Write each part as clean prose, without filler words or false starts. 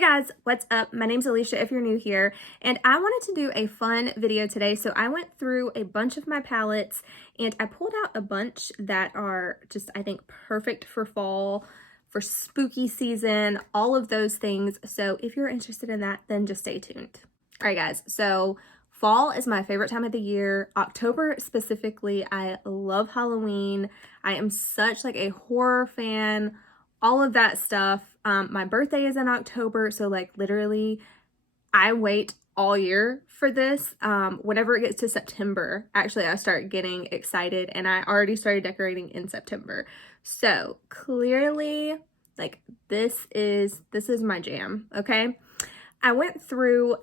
Hey guys, what's up? My name's Alicia if you're new here, and I wanted to do a fun video today. So I went through a bunch of my palettes and I pulled out a bunch that are just, I think, perfect for fall, for spooky season, all of those things. So if you're interested in that, then just stay tuned. All right guys, so fall is my favorite time of the year. October specifically, I love Halloween. I am such like a horror fan, all of that stuff. My birthday is in October, so like literally I wait all year for this. Whenever it gets to September, actually I start getting excited, and I already started decorating in September. So clearly like this is my jam. Okay, I went through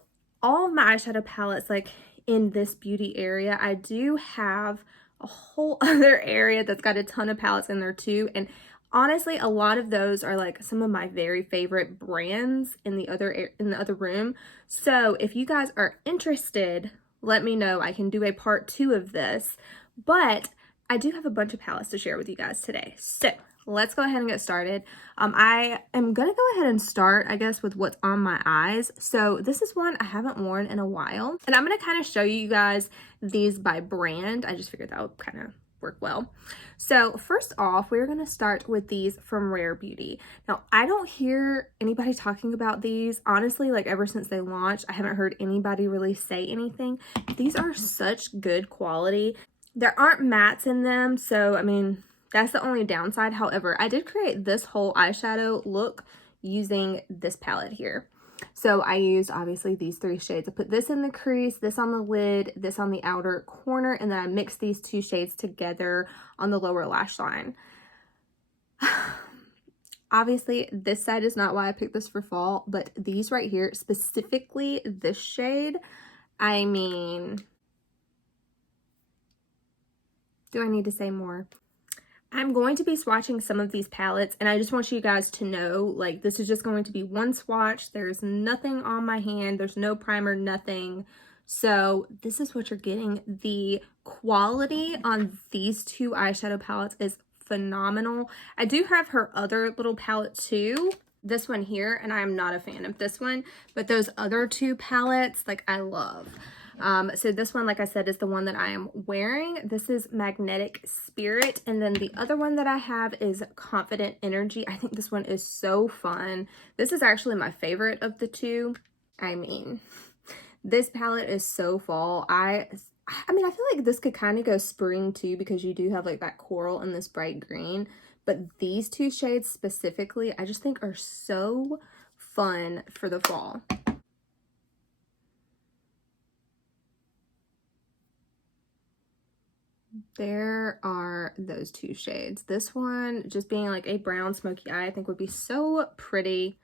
all of my eyeshadow palettes like in this beauty area. I do have a whole other area that's got a ton of palettes in there too, and honestly, a lot of those are like some of my very favorite brands in the other room. So if you guys are interested, let me know. I can do a part 2 of this, but I do have a bunch of palettes to share with you guys today. So let's go ahead and get started. I am gonna go ahead and start, I guess, with what's on my eyes. So this is one I haven't worn in a while, and I'm gonna kind of show you guys these by brand. I just figured that would kind of work well. So first off, we're going to start with these from Rare Beauty. Now, I don't hear anybody talking about these. Honestly, like ever since they launched, I haven't heard anybody really say anything. These are such good quality. There aren't mattes in them, so I mean, that's the only downside. However, I did create this whole eyeshadow look using this palette here. So I used obviously these 3 shades. I put this in the crease, this on the lid, this on the outer corner, and then I mixed these 2 shades together on the lower lash line. Obviously, this side is not why I picked this for fall, but these right here, specifically this shade, I mean, do I need to say more? I'm going to be swatching some of these palettes, and I just want you guys to know, like, this is just going to be one swatch. There's nothing on my hand. There's no primer, nothing. So this is what you're getting. The quality on these 2 eyeshadow palettes is phenomenal. I do have her other little palette too, this one here, and I am not a fan of this one, but those other 2 palettes, like, I love. So this one, like I said, is the one that I am wearing. This is Magnetic Spirit, and then the other one that I have is Confident Energy. I think this one is so fun. This is actually my favorite of the 2. I mean, this palette is so fall. I mean, I feel like this could kind of go spring too, because you do have like that coral and this bright green, but these 2 shades specifically, I just think are so fun for the fall. There are those 2 shades. This one just being like a brown smoky eye, I think would be so pretty.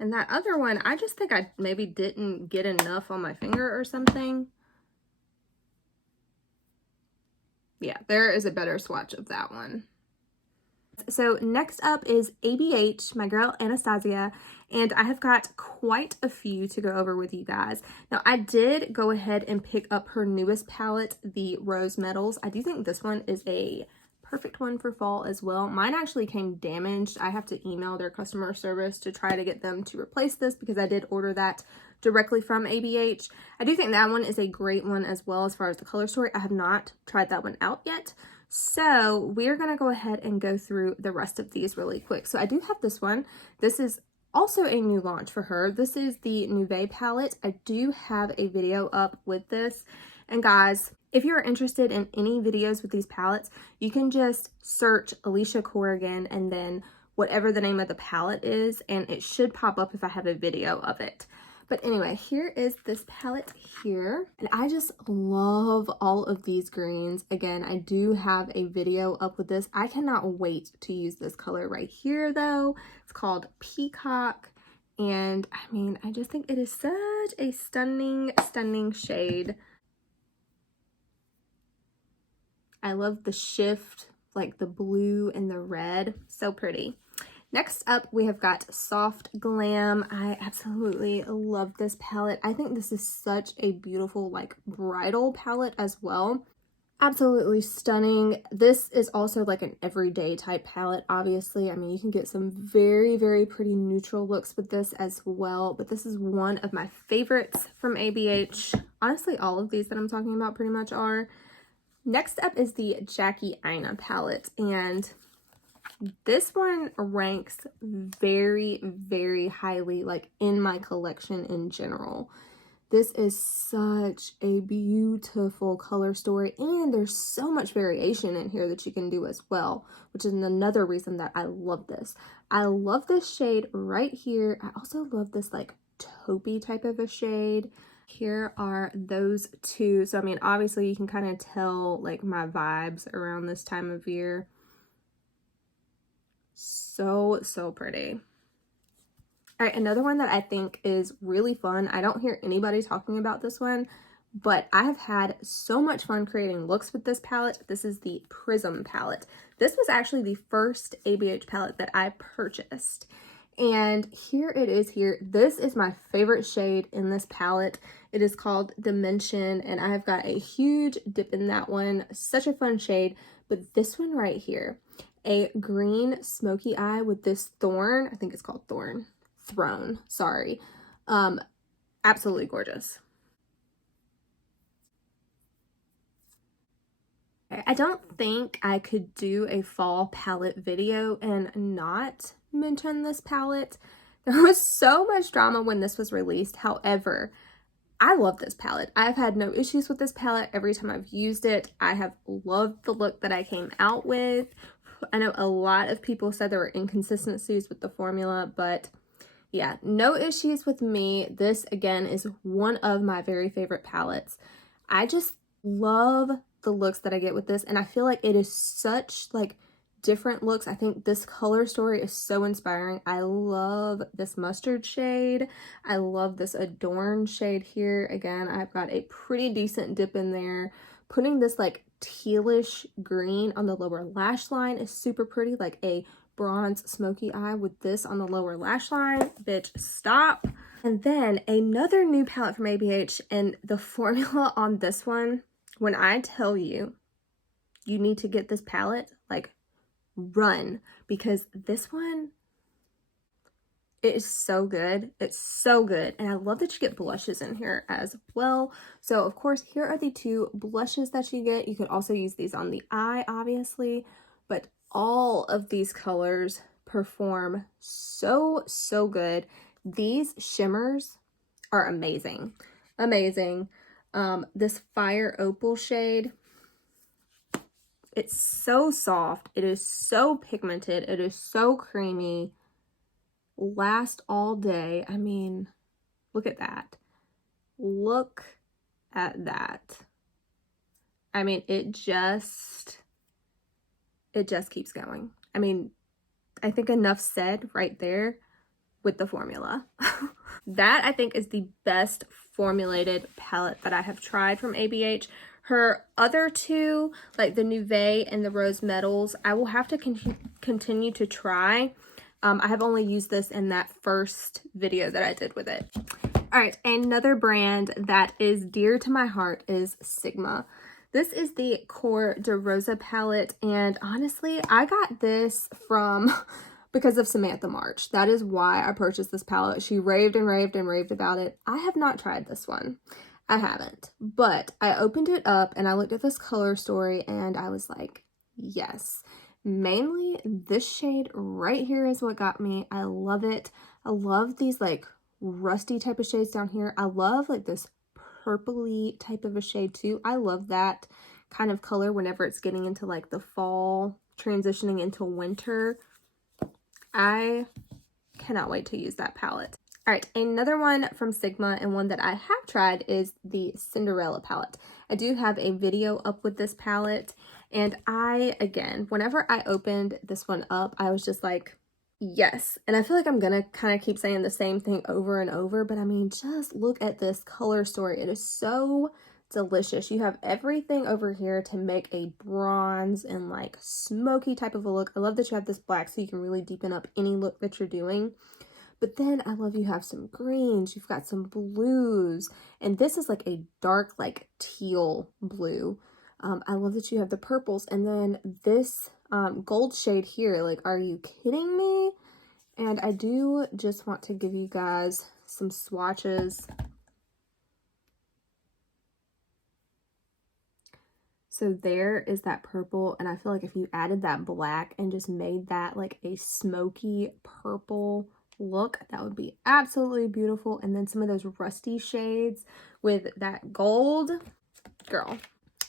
And that other one, I just think I maybe didn't get enough on my finger or something. Yeah, there is a better swatch of that one. So next up is ABH, my girl Anastasia, and I have got quite a few to go over with you guys. Now, I did go ahead and pick up her newest palette, the Rose Metals. I do think this one is a perfect one for fall as well. Mine actually came damaged. I have to email their customer service to try to get them to replace this, because I did order that directly from ABH. I do think that one is a great one as well as far as the color story. I have not tried that one out yet. So we're going to go ahead and go through the rest of these really quick. So I do have this one. This is also a new launch for her. This is the Nude palette. I do have a video up with this. And guys, if you're interested in any videos with these palettes, you can just search Alicia Corrigan and then whatever the name of the palette is, and it should pop up if I have a video of it. But anyway, here is this palette here, and I just love all of these greens. Again, I do have a video up with this. I cannot wait to use this color right here though. It's called Peacock, and I mean, I just think it is such a stunning, stunning shade. I love the shift, like the blue and the red, so pretty. Next up, we have got Soft Glam. I absolutely love this palette. I think this is such a beautiful, like, bridal palette as well. Absolutely stunning. This is also like an everyday type palette, obviously. I mean, you can get some very, very pretty neutral looks with this as well, but this is one of my favorites from ABH. Honestly, all of these that I'm talking about pretty much are. Next up is the Jackie Aina palette, and this one ranks very, very highly, like, in my collection in general. This is such a beautiful color story, and there's so much variation in here that you can do as well, which is another reason that I love this. I love this shade right here. I also love this like taupey type of a shade. Here are those two. So, I mean, obviously you can kind of tell like my vibes around this time of year. So, so pretty. All right, another one that I think is really fun. I don't hear anybody talking about this one, but I have had so much fun creating looks with this palette. This is the Prism Palette. This was actually the first ABH palette that I purchased. And here it is here. This is my favorite shade in this palette. It is called Dimension, and I have got a huge dip in that one. Such a fun shade. But this one right here, a green smoky eye with this thorn. I think it's called Throne, sorry. Absolutely gorgeous. I don't think I could do a fall palette video and not mention this palette. There was so much drama when this was released. However, I love this palette. I've had no issues with this palette every time I've used it. I have loved the look that I came out with. I know a lot of people said there were inconsistencies with the formula, but yeah, no issues with me. This, again, is one of my very favorite palettes. I just love the looks that I get with this, and I feel like it is such, like, different looks. I think this color story is so inspiring. I love this mustard shade. I love this Adorn shade here. Again, I've got a pretty decent dip in there. Putting this, like, tealish green on the lower lash line is super pretty, like a bronze smoky eye with this on the lower lash line. Bitch, stop. And then another new palette from ABH, and the formula on this one, when I tell you you need to get this palette, like, run, because this one, it is so good. It's so good. And I love that you get blushes in here as well. So of course, here are the two blushes that you get. You could also use these on the eye, obviously, but all of these colors perform so, so good. These shimmers are amazing. Amazing. This Fire Opal shade, it's so soft. It is so pigmented. It is so creamy. Last all day. I mean, look at that. Look at that. I mean, it just keeps going. I mean, I think enough said right there with the formula. That, I think, is the best formulated palette that I have tried from ABH. Her other two, like the Nouveau and the Rose Metals, I will have to continue to try. I have only used this in that first video that I did with it. All right, another brand that is dear to my heart is Sigma. This is the Core de Rosa palette, and honestly, I got this from because of Samantha March. That is why I purchased this palette. She raved and raved and raved about it. I have not tried this one. I haven't, but I opened it up and I looked at this color story and I was like, yes. Mainly this shade right here is what got me. I love it. I love these like rusty type of shades down here. I love like this purpley type of a shade too. I love that kind of color whenever it's getting into like the fall, transitioning into winter. I cannot wait to use that palette. All right, another one from Sigma and one that I have tried is the Cinderella palette. I do have a video up with this palette, and again, whenever I opened this one up, I was just like, yes. And I feel like I'm gonna kind of keep saying the same thing over and over, but I mean, just look at this color story. It is so delicious. You have everything over here to make a bronze and like smoky type of a look. I love that you have this black so you can really deepen up any look that you're doing. But then I love you have some greens, you've got some blues, and this is like a dark like teal blue. I love that you have the purples, and then this gold shade here, like, are you kidding me? And I do just want to give you guys some swatches. So there is that purple, and I feel like if you added that black and just made that like a smoky purple look, that would be absolutely beautiful. And then some of those rusty shades with that gold, girl.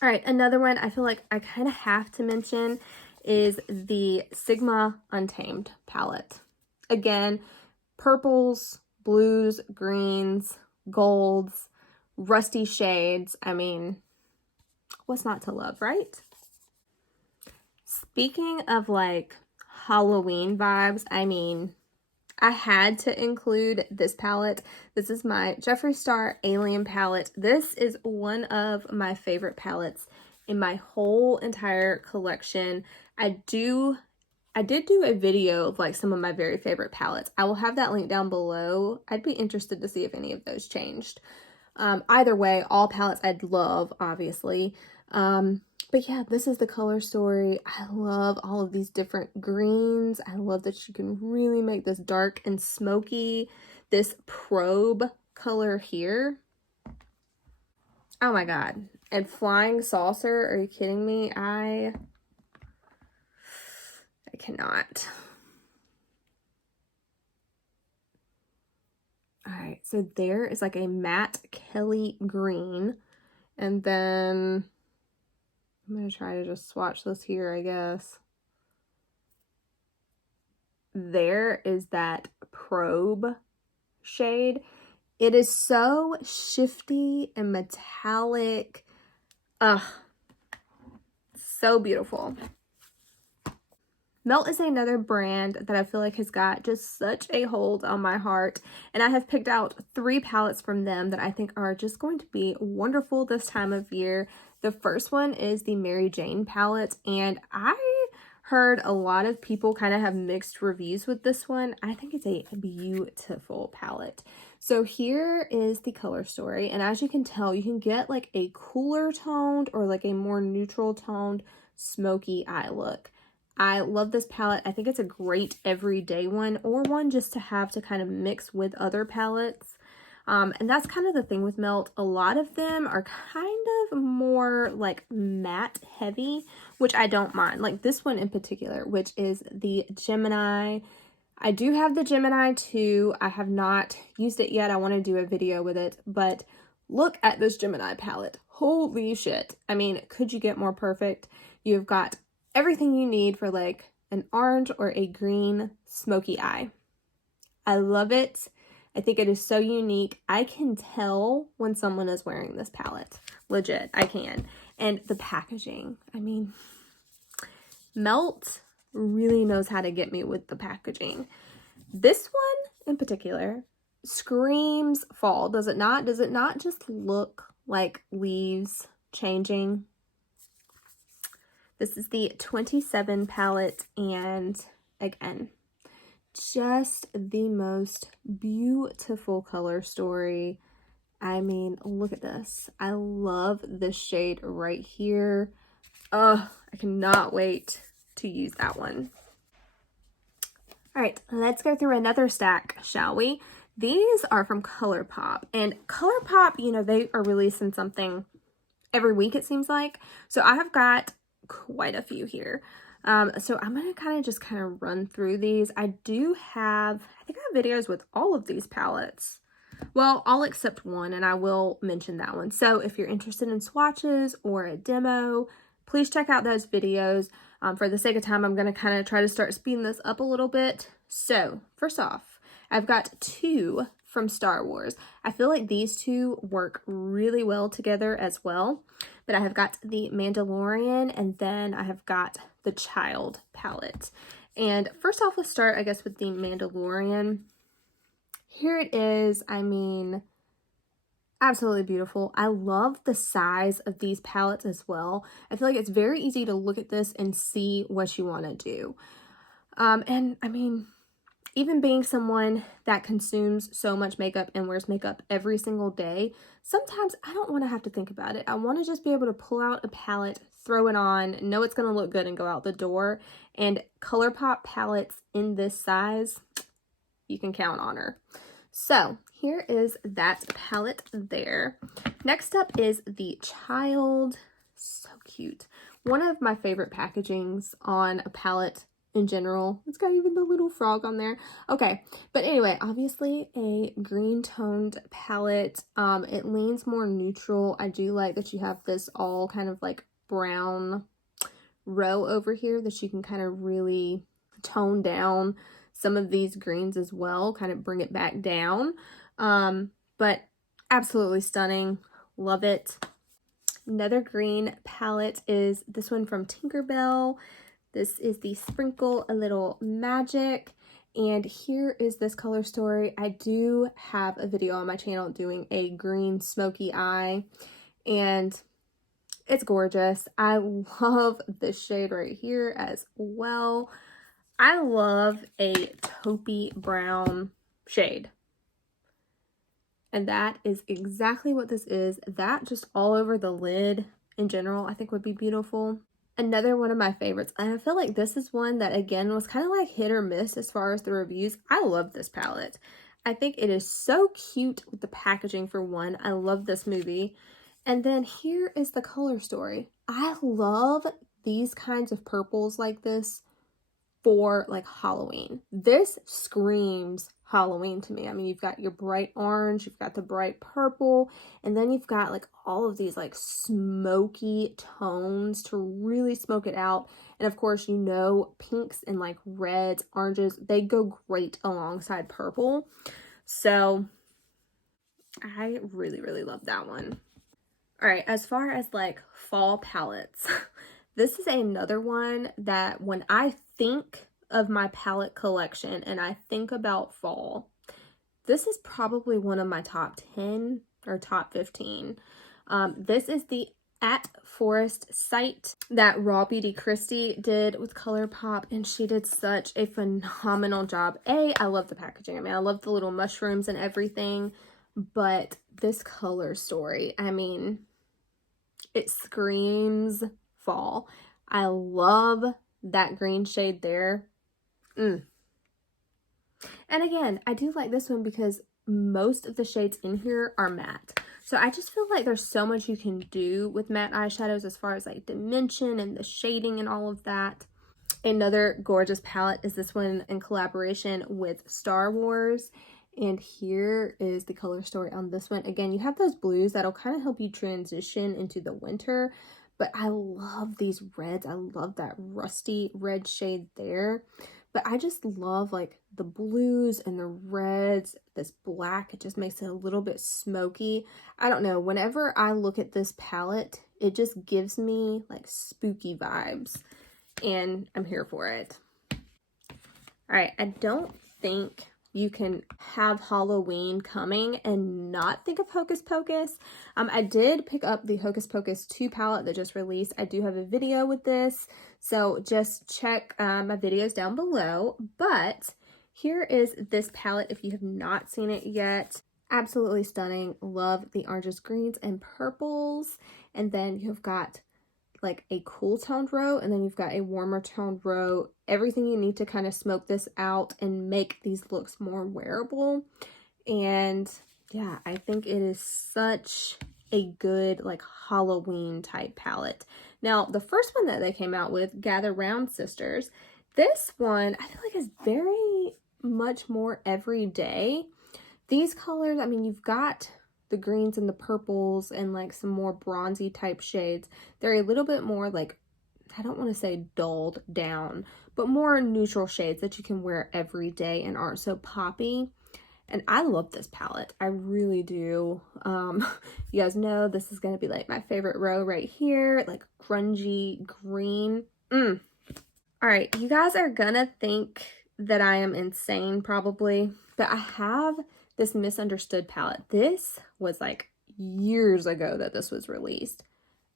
All right, another one I feel like I kind of have to mention is the Sigma Untamed palette. Again, purples, blues, greens, golds, rusty shades. I mean, what's not to love, right? Speaking of like Halloween vibes, I mean, I had to include this palette. This is my Jeffree Star Alien palette. This is one of my favorite palettes in my whole entire collection. I did do a video of like some of my very favorite palettes. I will have that link down below. I'd be interested to see if any of those changed. Either way, all palettes I'd love, obviously. But yeah, this is the color story. I love all of these different greens. I love that you can really make this dark and smoky. This probe color here. Oh my God. And Flying Saucer, are you kidding me? I cannot. All right, so there is like a matte Kelly green, and then I'm gonna try to just swatch this here, I guess. There is that probe shade. It is so shifty and metallic. Ugh, so beautiful. Melt is another brand that I feel like has got just such a hold on my heart, and I have picked out 3 palettes from them that I think are just going to be wonderful this time of year. The first one is the Mary Jane palette, and I heard a lot of people kind of have mixed reviews with this one. I think it's a beautiful palette. So here is the color story, and as you can tell, you can get like a cooler toned or like a more neutral toned smoky eye look. I love this palette. I think it's a great everyday one, or one just to have to kind of mix with other palettes. And that's kind of the thing with Melt. A lot of them are kind of more like matte heavy, which I don't mind. Like this one in particular, which is the Gemini. I do have the Gemini too. I have not used it yet. I want to do a video with it, but look at this Gemini palette. Holy shit. I mean, could you get more perfect? You've got everything you need for like an orange or a green smoky eye. I love it. I think it is so unique. I can tell when someone is wearing this palette. Legit, I can. And the packaging, I mean, Melt really knows how to get me with the packaging. This one in particular screams fall, does it not? Does it not just look like leaves changing? This is the 27 palette, and again, just the most beautiful color story. I mean, look at this. I love this shade right here. Oh, I cannot wait to use that one. All right, let's go through another stack, shall we? These are from Colourpop, and Colourpop, you know, they are releasing something every week, it seems like. So I have got quite a few here. So I'm going to kind of run through these. I think I have videos with all of these palettes. Well, all except one, and I will mention that one. So if you're interested in swatches or a demo, please check out those videos. For the sake of time, I'm going to kind of try to start speeding this up a little bit. So first off, I've got 2 from Star Wars. I feel like these 2 work really well together as well. But I have got the Mandalorian, and then I have got the Child palette. And first off, let's start, I guess, with the Mandalorian. Here it is. I mean, absolutely beautiful. I love the size of these palettes as well. I feel like it's very easy to look at this and see what you want to do. And I mean, even being someone that consumes so much makeup and wears makeup every single day, sometimes I don't want to have to think about it. I want to just be able to pull out a palette, throw it on, know it's going to look good, and go out the door. And Colourpop palettes in this size, you can count on her. So here is that palette there. Next up is the Child. So cute. One of my favorite packagings on a palette in general. It's got even the little frog on there. Okay, but anyway, obviously a green toned palette. It leans more neutral. I do like that you have this all kind of like brown row over here that you can kind of really tone down some of these greens as well, kind of bring it back down. But absolutely stunning. Love it. Another green palette is this one from Tinkerbell. This is the Sprinkle a Little Magic, and here is this color story. I do have a video on my channel doing a green smoky eye, and it's gorgeous. I love this shade right here as well. I love a taupey brown shade, and that is exactly what this is. That just all over the lid in general I think would be beautiful. Another one of my favorites, and I feel like this is one that again was kind of like hit or miss as far as the reviews. I love this palette. I think it is so cute with the packaging for one. I love this movie. And then here is the color story. I love these kinds of purples like this for like Halloween. This screams Halloween to me. I mean, you've got your bright orange, you've got the bright purple, and then you've got like all of these like smoky tones to really smoke it out. And of course, you know, pinks and like reds, oranges, they go great alongside purple. So I really, really love that one. All right, as far as like fall palettes, this is another one that when I think of my palette collection and I think about fall, this is probably one of my top 10 or top 15. This is the At Forest site that Raw Beauty Christie did with Colourpop, and she did such a phenomenal job. I love the packaging. I mean, I love the little mushrooms and everything, but this color story, I mean, it screams fall. I love that green shade there. And again, I do like this one because most of the shades in here are matte. So I just feel like there's so much you can do with matte eyeshadows as far as like dimension and the shading and all of that. Another gorgeous palette is this one in collaboration with Star Wars. And here is the color story on this one. Again, you have those blues that'll kind of help you transition into the winter. But I love these reds. I love that rusty red shade there. But I just love like the blues and the reds, this black. It just makes it a little bit smoky. I don't know. Whenever I look at this palette, it just gives me like spooky vibes. And I'm here for it. All right. I don't think you can have Halloween coming and not think of Hocus Pocus. I did pick up the Hocus Pocus 2 palette that just released. I do have a video with this, so just check my videos down below. But here is this palette if you have not seen it yet. Absolutely stunning. Love the oranges, greens, and purples. And then you've got like a cool toned row, and then you've got a warmer toned row. Everything you need to kind of smoke this out and make these looks more wearable. And yeah, I think it is such a good like Halloween type palette. Now, the first one that they came out with, Gather Round Sisters, this one I feel like is very much more everyday. These colors, I mean, you've got the greens and the purples and like some more bronzy type shades. They're a little bit more like, I don't want to say dulled down, but more neutral shades that you can wear every day and aren't so poppy. And I love this palette. I really do. You guys know this is going to be like my favorite row right here, like grungy green. All right, you guys are gonna think that I am insane probably, but I have this Misunderstood palette. This was like years ago that this was released.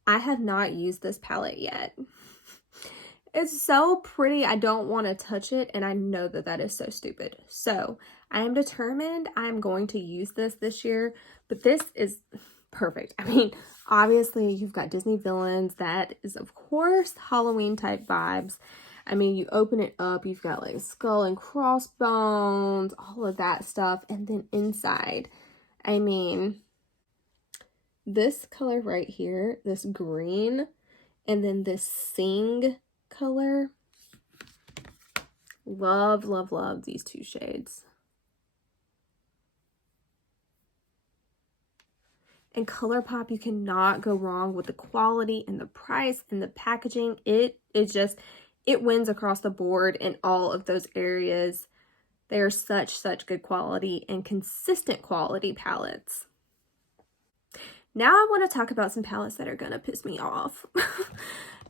I have not used this palette yet. It's so pretty. I don't want to touch it, and I know that that is so stupid. So I am determined I'm going to use this year, but this is perfect. I mean, obviously you've got Disney villains. That is, of course, Halloween type vibes. I mean, you open it up, you've got like skull and crossbones, all of that stuff. And then inside, I mean, this color right here, this green, and then this Sing color. Love, love, love these two shades. And Colourpop, you cannot go wrong with the quality and the price and the packaging. It wins across the board in all of those areas. They are such good quality and consistent quality palettes. Now I want to talk about some palettes that are gonna piss me off.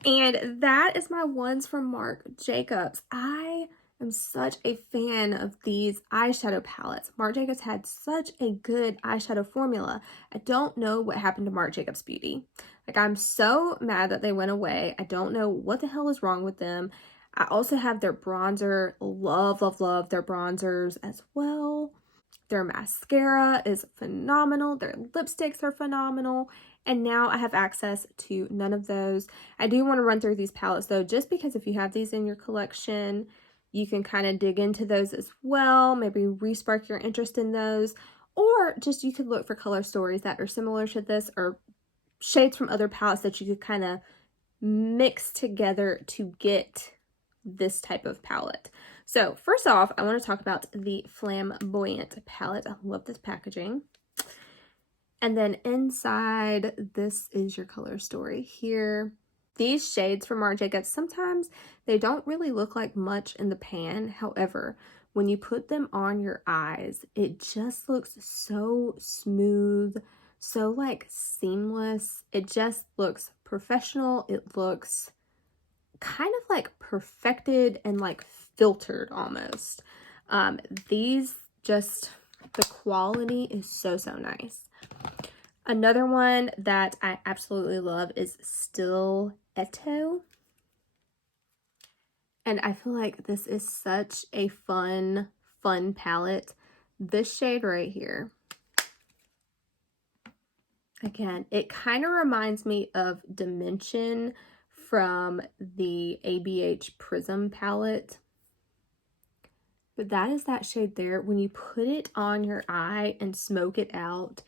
And that is my ones from Marc Jacobs. I am such a fan of these eyeshadow palettes. Marc Jacobs had such a good eyeshadow formula. I don't know what happened to Marc Jacobs Beauty. Like, I'm so mad that they went away. I don't know what the hell is wrong with them. I also have their bronzer. Love, love, love their bronzers as well. Their mascara is phenomenal. Their lipsticks are phenomenal. And now I have access to none of those. I do want to run through these palettes though, just because if you have these in your collection, you can kind of dig into those as well. Maybe re-spark your interest in those. Or just you could look for color stories that are similar to this, or shades from other palettes that you could kind of mix together to get this type of palette. So first off, I want to talk about the Flamboyant Palette. I love this packaging. And then inside, this is your color story here. These shades from Marc Jacobs, sometimes they don't really look like much in the pan. However, when you put them on your eyes, it just looks so smooth, so like seamless. It just looks professional. It looks kind of like perfected and like filtered almost. These just, the quality is so nice. Another one that I absolutely love is Stiletto. And I feel like this is such a fun palette. This shade right here. Again, it kind of reminds me of Dimension from the ABH Prism palette. But that is that shade there. When you put it on your eye and smoke it out,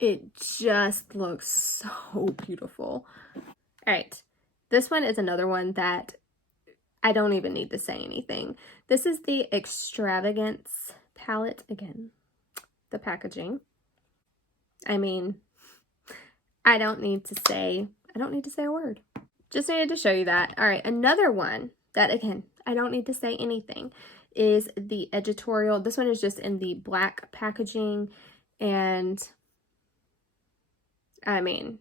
it just looks so beautiful. All right, this one is another one that I don't even need to say anything. This is the Extravagance palette. Again, the packaging. I mean, I don't need to say a word. Just needed to show you that. All right, another one that, again, I don't need to say anything, is the Editorial. This one is just in the black packaging, and I mean,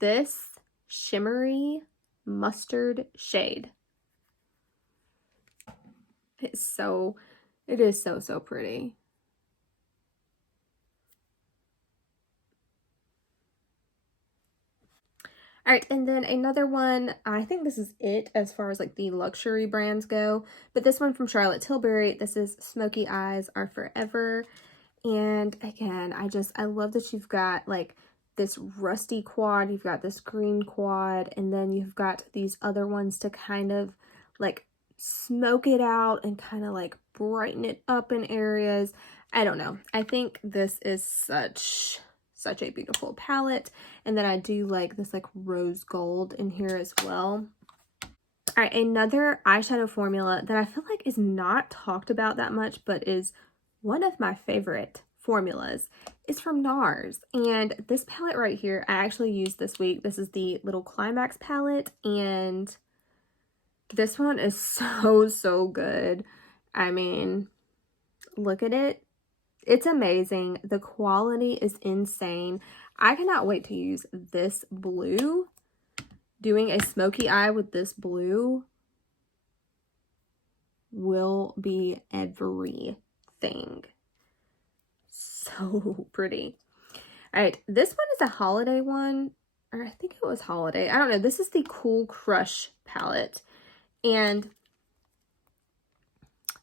this shimmery mustard shade, it is so pretty. All right, and then another one, I think this is it as far as like the luxury brands go, but this one from Charlotte Tilbury, this is Smoky Eyes Are Forever. And again, I love that you've got like this rusty quad, you've got this green quad, and then you've got these other ones to kind of like smoke it out and kind of like brighten it up in areas. I don't know. I think this is such a beautiful palette. And then I do like this like rose gold in here as well. All right, another eyeshadow formula that I feel like is not talked about that much, but is one of my favorite formulas, is from Nars. And this palette right here, I actually used this week. This is the Little Climax palette, and this one is so good. I mean, look at it. It's amazing. The quality is insane. I cannot wait to use this blue. Doing a smoky eye with this blue will be everything. So pretty. All right, this one is a holiday one. or I think it was holiday. I don't know. This is the Cool Crush palette. And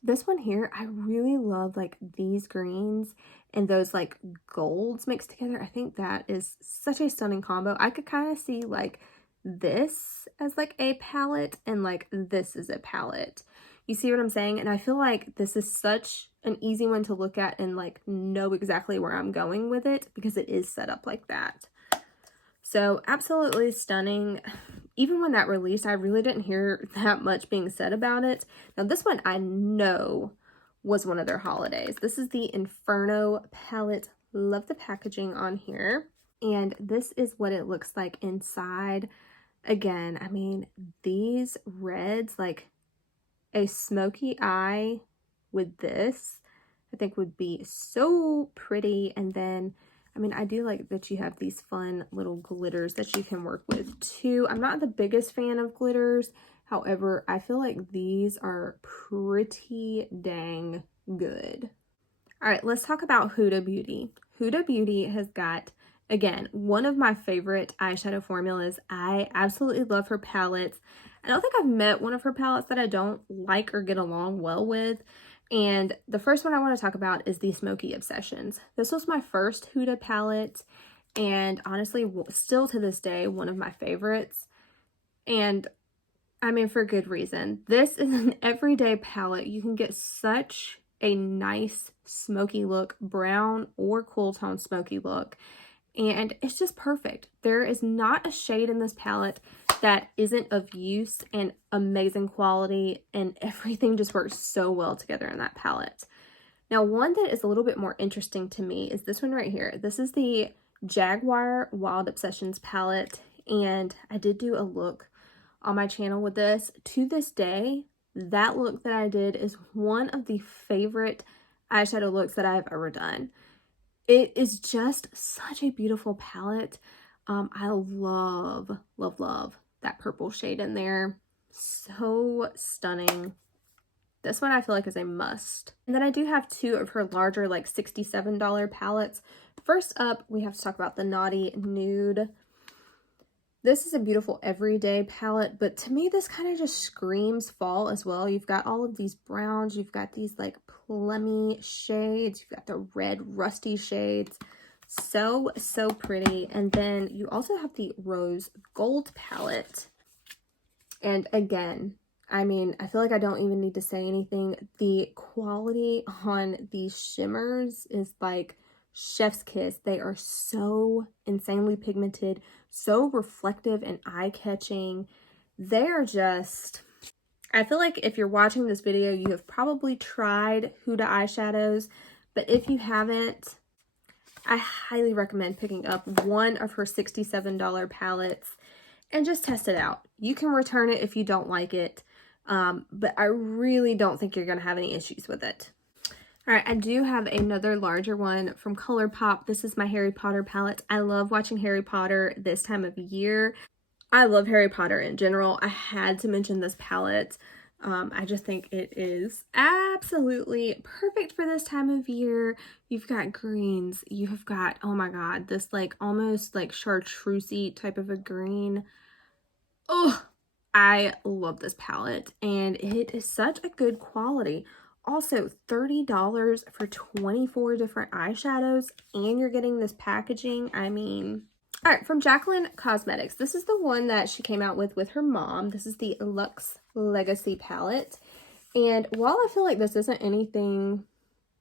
this one here, I really love like these greens and those like golds mixed together. I think that is such a stunning combo. I could kind of see like this as like a palette and like this is a palette. You see what I'm saying? And I feel like this is such an easy one to look at and like know exactly where I'm going with it because it is set up like that. So absolutely stunning. Even when that released, I really didn't hear that much being said about it. Now this one I know was one of their holidays. This is the Inferno palette. Love the packaging on here. And this is what it looks like inside. Again, I mean, these reds, like a smoky eye with this, I think would be so pretty. And then, I mean, I do like that you have these fun little glitters that you can work with too. I'm not the biggest fan of glitters. However, I feel like these are pretty dang good. All right, let's talk about Huda Beauty. Huda Beauty has got, again, one of my favorite eyeshadow formulas. I absolutely love her palettes. I don't think I've met one of her palettes that I don't like or get along well with. And the first one I want to talk about is the Smoky Obsessions. This was my first Huda palette, and honestly, still to this day, one of my favorites. And I mean, for good reason. This is an everyday palette. You can get such a nice smoky look, brown or cool tone smoky look, and it's just perfect. There is not a shade in this palette that isn't of use and amazing quality, and everything just works so well together in that palette. Now, one that is a little bit more interesting to me is this one right here. This is the Jaguar Wild Obsessions palette, and I did do a look on my channel with this. To this day, that look that I did is one of the favorite eyeshadow looks that I've ever done. It is just such a beautiful palette. I love, love, love that purple shade in there. So stunning. This one I feel like is a must. And then I do have two of her larger, like $67 palettes. First up, we have to talk about the Naughty Nude. This is a beautiful everyday palette, but to me, this kind of just screams fall as well. You've got all of these browns. You've got these like plummy shades. You've got the red rusty shades. So, so pretty. And then you also have the Rose Gold palette. And again, I mean, I feel like I don't even need to say anything. The quality on these shimmers is like chef's kiss. They are so insanely pigmented, so reflective and eye-catching. They are just, I feel like if you're watching this video, you have probably tried Huda eyeshadows, but if you haven't, I highly recommend picking up one of her $67 palettes and just test it out. You can return it if you don't like it, but I really don't think you're going to have any issues with it. All right, I do have another larger one from Colourpop. This is my Harry Potter palette. I love watching Harry Potter this time of year. I love Harry Potter in general. I had to mention this palette. I just think it is absolutely perfect for this time of year. You've got greens. You have got, oh my God, this like almost like chartreusey type of a green. Oh, I love this palette, and it is such a good quality. Also, $30 for 24 different eyeshadows, and you're getting this packaging. I mean, all right, from Gemini Cosmetics. This is the one that she came out with her mom. This is the Luxe Legacy palette. And while I feel like this isn't anything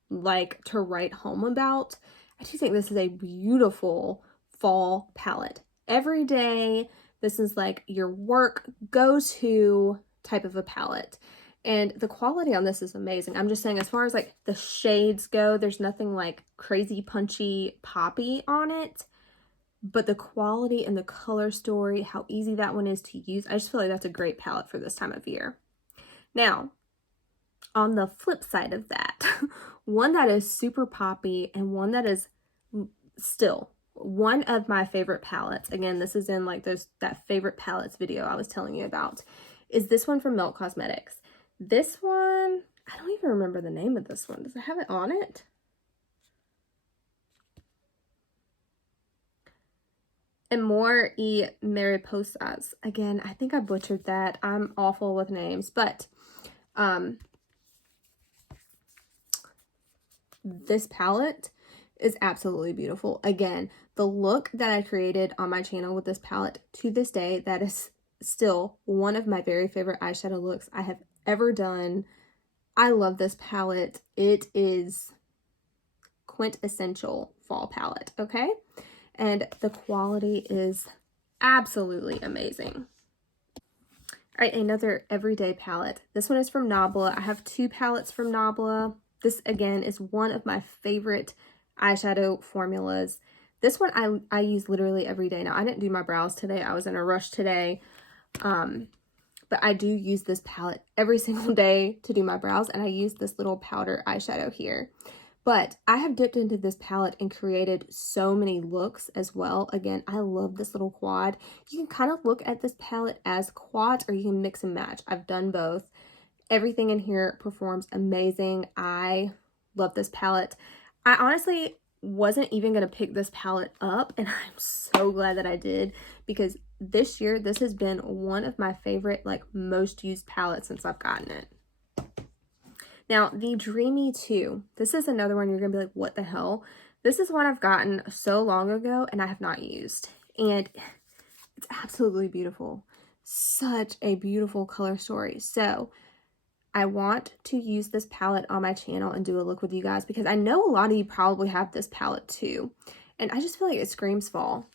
like to write home about, I do think this is a beautiful fall palette. Every day, this is like your work go-to type of a palette. And the quality on this is amazing. I'm just saying, as far as like the shades go, there's nothing like crazy punchy poppy on it. But the quality and the color story, how easy that one is to use, I just feel like that's a great palette for this time of year. Now, on the flip side of that, one that is super poppy and one that is still one of my favorite palettes, again, this is in like that favorite palettes video I was telling you about, is this one from Milk Cosmetics. This one, I don't even remember the name of this one. Does it have it on it? Amor y Mariposas. Again, I think I butchered that. I'm awful with names, but this palette is absolutely beautiful. Again, the look that I created on my channel with this palette, to this day, that is still one of my very favorite eyeshadow looks I have ever done. I love this palette. It is quintessential fall palette, okay? And the quality is absolutely amazing. All right, another everyday palette. This one is from Nabla. I have two palettes from Nabla. This, again, is one of my favorite eyeshadow formulas. This one I use literally every day. Now, I didn't do my brows today. I was in a rush today. But I do use this palette every single day to do my brows, and I use this little powder eyeshadow here. But I have dipped into this palette and created so many looks as well. Again, I love this little quad. You can kind of look at this palette as quads, or you can mix and match. I've done both. Everything in here performs amazing. I love this palette. I honestly wasn't even going to pick this palette up, and I'm so glad that I did, because this year this has been one of my favorite, like, most used palettes since I've gotten it. Now, the Dreamy 2, this is another one you're going to be like, what the hell? This is one I've gotten so long ago and I have not used, and it's absolutely beautiful. Such a beautiful color story. So I want to use this palette on my channel and do a look with you guys, because I know a lot of you probably have this palette too, and I just feel like it screams fall.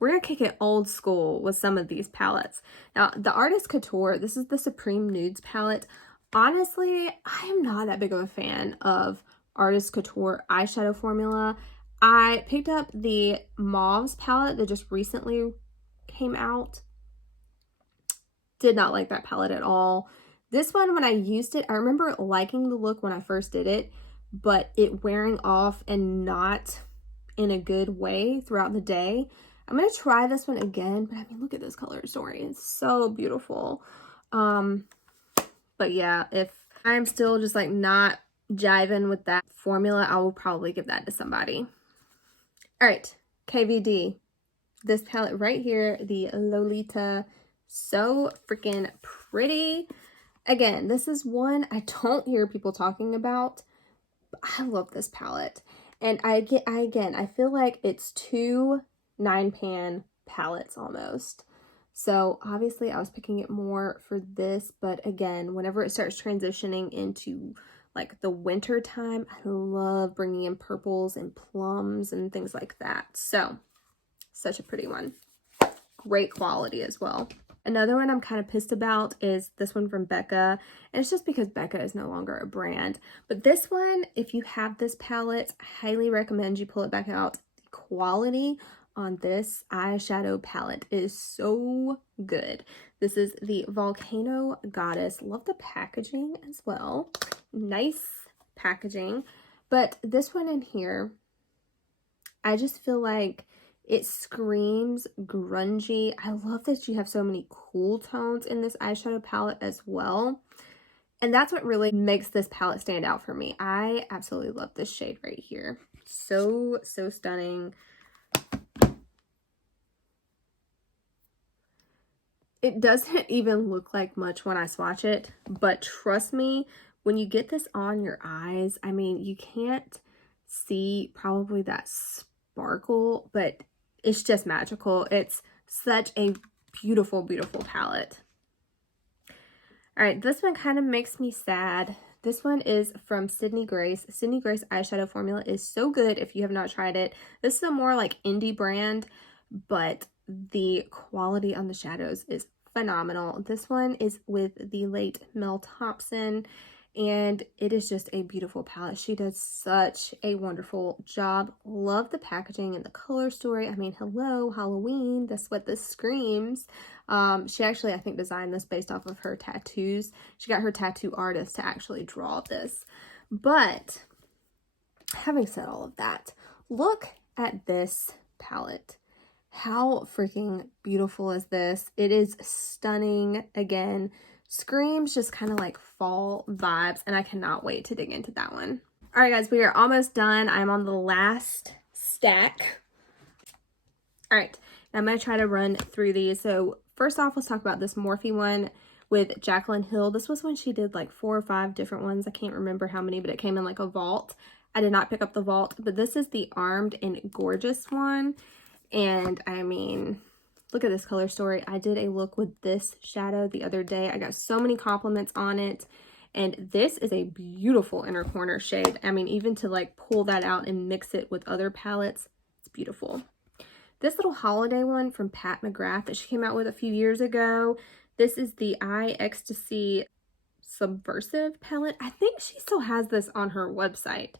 We're going to kick it old school with some of these palettes. Now, the Artist Couture, this is the Supreme Nudes palette. Honestly, I am not that big of a fan of Artist Couture eyeshadow formula. I picked up the Mauves palette that just recently came out. Did not like that palette at all. This one, when I used it, I remember liking the look when I first did it, but it wearing off and not in a good way throughout the day. I'm going to try this one again, but I mean, look at this color story. It's so beautiful. But yeah, if I'm still just like not jiving with that formula, I will probably give that to somebody. All right, KVD. This palette right here, the Lolita. So freaking pretty. Again, this is one I don't hear people talking about, but I love this palette. And I feel like it's two 9-pan palettes almost. So obviously I was picking it more for this, but again, whenever it starts transitioning into like the winter time, I love bringing in purples and plums and things like that. So such a pretty one. Great quality as well. Another one I'm kind of pissed about is this one from Becca, and it's just because Becca is no longer a brand. But this one, if you have this palette, I highly recommend you pull it back out. The quality on this eyeshadow palette is so good. This is the Volcano Goddess. Love the packaging as well. Nice packaging. But this one in here, I just feel like it screams grungy. I love that you have so many cool tones in this eyeshadow palette as well. And that's what really makes this palette stand out for me. I absolutely love this shade right here. So, so stunning. It doesn't even look like much when I swatch it, but trust me, when you get this on your eyes, I mean, you can't see probably that sparkle, but it's just magical. It's such a beautiful, beautiful palette. All right, this one kind of makes me sad. This one is from Sydney Grace. Sydney Grace eyeshadow formula is so good if you have not tried it. This is a more like indie brand, but the quality on the shadows is phenomenal. This one is with the late Mel Thompson, and it is just a beautiful palette. She does such a wonderful job. Love the packaging and the color story. I mean, hello, Halloween. That's what this screams. She actually, I think, designed this based off of her tattoos. She got her tattoo artist to actually draw this. But having said all of that, look at this palette. How freaking beautiful is this? It is stunning. Again, screams just kind of like fall vibes, and I cannot wait to dig into that one. All right, guys, we are almost done. I'm on the last stack. All right, I'm going to try to run through these. So first off, let's talk about this Morphe one with Jaclyn Hill. This was when she did like 4 or 5 different ones. I can't remember how many, but it came in like a vault. I did not pick up the vault, but this is the Armed and Gorgeous one. And I mean, look at this color story. I did a look with this shadow the other day. I got so many compliments on it. And this is a beautiful inner corner shade. I mean, even to like pull that out and mix it with other palettes, it's beautiful. This little holiday one from Pat McGrath that she came out with a few years ago. This is the Eye Ecstasy Subversive palette. I think she still has this on her website.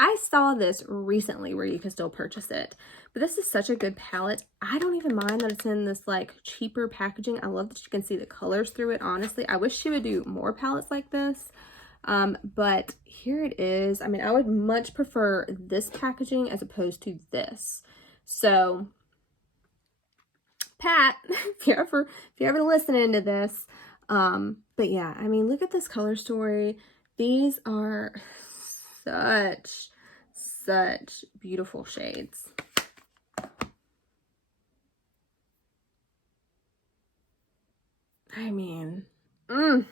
I saw this recently where you can still purchase it, but this is such a good palette. I don't even mind that it's in this like cheaper packaging. I love that you can see the colors through it, honestly. I wish she would do more palettes like this, but here it is. I mean, I would much prefer this packaging as opposed to this. So, Pat, if you're ever listening to this, but yeah, I mean, look at this color story. These are such beautiful shades. I mean, all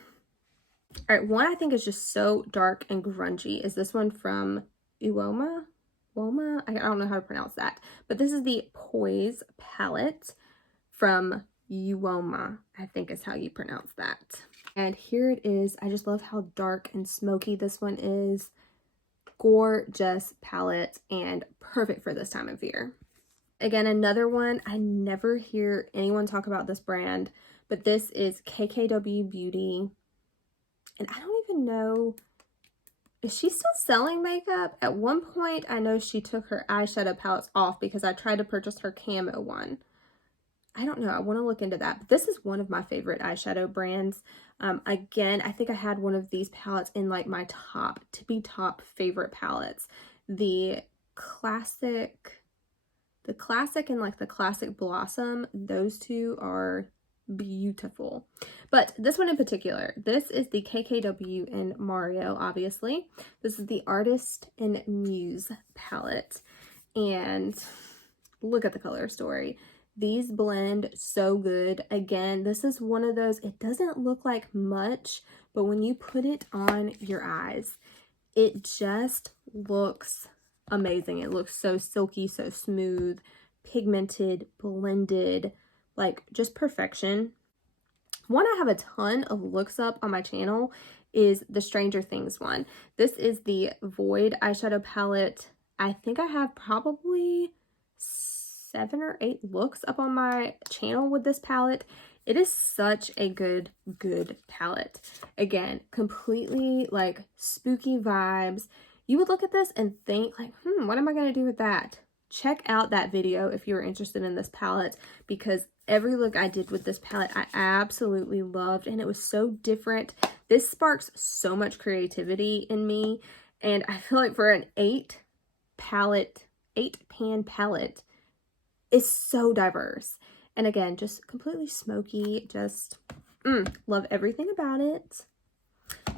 right, one I think is just so dark and grungy is this one from Uoma. I don't know how to pronounce that, but this is the Poise palette from Uoma, I think is how you pronounce that. And here it is. I just love how dark and smoky this one is. Gorgeous palette and perfect for this time of year. Again, another one, I never hear anyone talk about this brand, but this is KKW Beauty. And I don't even know, is she still selling makeup? At one point, I know she took her eyeshadow palettes off because I tried to purchase her camo one. I don't know. I want to look into that. But this is one of my favorite eyeshadow brands. Again, I think I had one of these palettes in like my top favorite palettes. The classic and like the classic Blossom. Those two are beautiful. But this one in particular, this is the KKW and Mario, obviously. This is the Artist and Muse palette. And look at the color story. These blend so good. Again, this is one of those, it doesn't look like much, but when you put it on your eyes, it just looks amazing. It looks so silky, so smooth, pigmented, blended, like just perfection. One I have a ton of looks up on my channel is the Stranger Things one. This is the Void eyeshadow palette. I think I have probably 7 or 8 looks up on my channel with this palette. It is such a good palette. Again, completely like spooky vibes. You would look at this and think like, what am I going to do with that? Check out that video if you're interested in this palette, because every look I did with this palette I absolutely loved, and it was so different. This sparks so much creativity in me, and I feel like for an 8-pan palette, is so diverse. And again, just completely smoky, just love everything about it.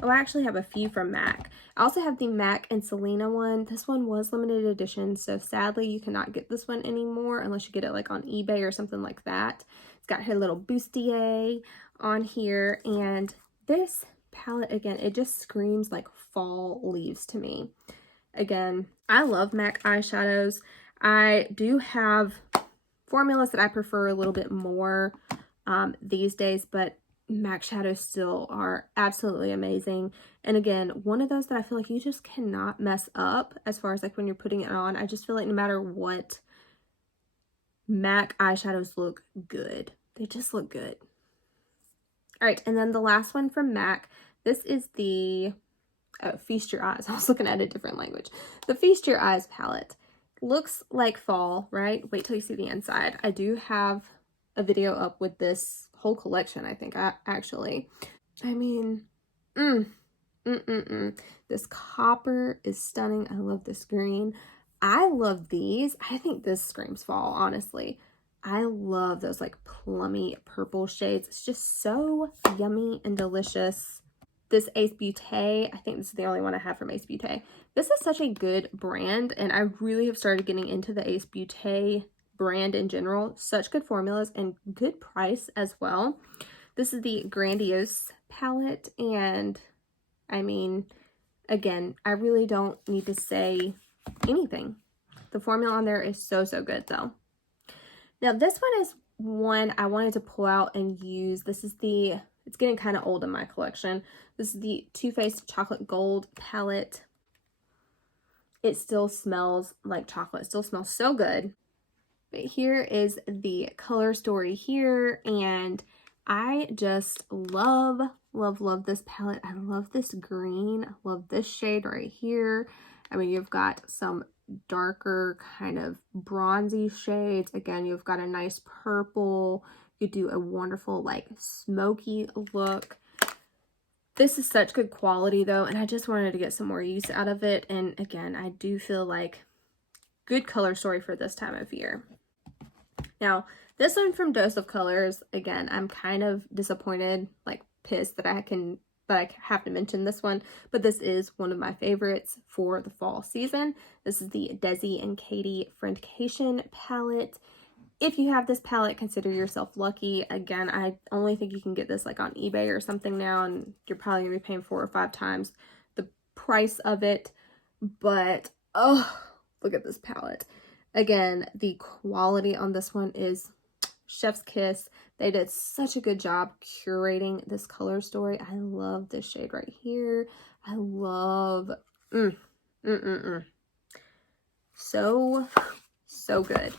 Oh, I actually have a few from MAC. I also have the MAC and Selena one. This one was limited edition, so sadly you cannot get this one anymore unless you get it like on eBay or something like that. It's got her little bustier on here, and this palette, again, it just screams like fall leaves to me. Again, I love MAC eyeshadows. I do have formulas that I prefer a little bit more these days, but MAC shadows still are absolutely amazing. And again, one of those that I feel like you just cannot mess up as far as like when you're putting it on. I just feel like no matter what, MAC eyeshadows look good. They just look good. All right, and then the last one from MAC, this is the Feast Your Eyes. I was looking at a different language. The Feast Your Eyes palette. Looks like fall, right? Wait till you see the inside. I do have a video up with this whole collection, I think, actually. I mean, this copper is stunning. I love this green. I love these. I think this screams fall, honestly. I love those like plummy purple shades. It's just so yummy and delicious. This Ace Beauté, I think this is the only one I have from Ace Beauté. This is such a good brand, and I really have started getting into the Ace Beauté brand in general. Such good formulas and good price as well. This is the Grandiose Palette, and I mean, again, I really don't need to say anything. The formula on there is so, so good though. Now this one is one I wanted to pull out and use. This is the, it's getting kind of old in my collection. This is the Too Faced Chocolate Gold palette. It still smells like chocolate. It still smells so good. But here is the color story here, and I just love, love, love this palette. I love this green. I love this shade right here. I mean, you've got some darker kind of bronzy shades. Again, you've got a nice purple. You do a wonderful like smoky look. This is such good quality though, and I just wanted to get some more use out of it. And again, I do feel like good color story for this time of year. Now, this one from Dose of Colors, again, I'm kind of disappointed, like pissed that I have to mention this one, but this is one of my favorites for the fall season. This is the Desi and Katie Friendcation palette. If you have this palette, consider yourself lucky. Again, I only think you can get this like on eBay or something now, and you're probably gonna be paying 4 or 5 times the price of it. But oh, look at this palette. Again, the quality on this one is chef's kiss. They did such a good job curating this color story. I love this shade right here. I love so good.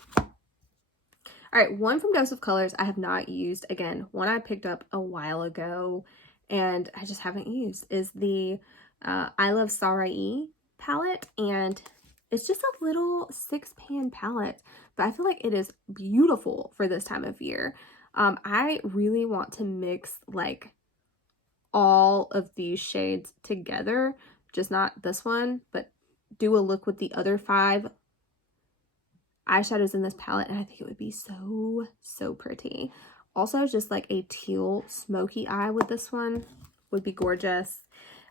All right, one from Dose of Colors I have not used. Again, one I picked up a while ago and I just haven't used is the I Love Sarai palette, and it's just a little 6-pan palette, but I feel like it is beautiful for this time of year. I really want to mix like all of these shades together, just not this one, but do a look with the other 5 eyeshadows in this palette, and I think it would be so, so pretty. Also, just like a teal smoky eye with this one would be gorgeous.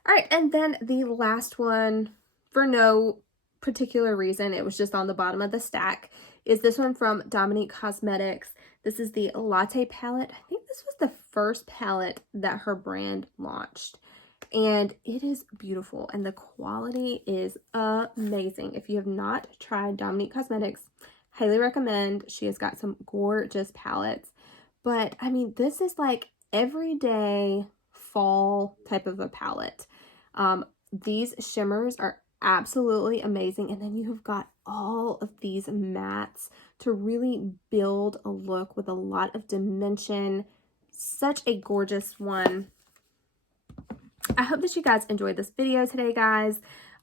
All right, and then the last one, for no particular reason, it was just on the bottom of the stack, is this one from Dominique Cosmetics. This is the Latte palette. I think this was the first palette that her brand launched, and it is beautiful and the quality is amazing. If you have not tried Dominique Cosmetics, highly recommend. She has got some gorgeous palettes, but I mean, this is like everyday fall type of a palette. These shimmers are absolutely amazing, and then you have got all of these mattes to really build a look with a lot of dimension. Such a gorgeous one. I hope that you guys enjoyed this video today, guys.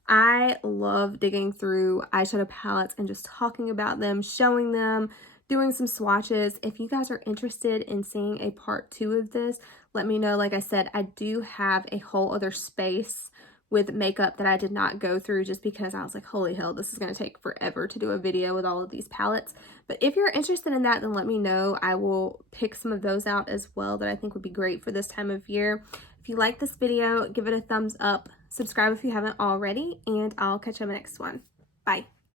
I love digging through eyeshadow palettes and just talking about them, showing them, doing some swatches. If you guys are interested in seeing a part 2 of this, let me know. Like I said, I do have a whole other space with makeup that I did not go through just because I was like, holy hell, this is going to take forever to do a video with all of these palettes. But if you're interested in that, then let me know. I will pick some of those out as well that I think would be great for this time of year. If you like this video, give it a thumbs up, subscribe if you haven't already, and I'll catch you on the next one. Bye.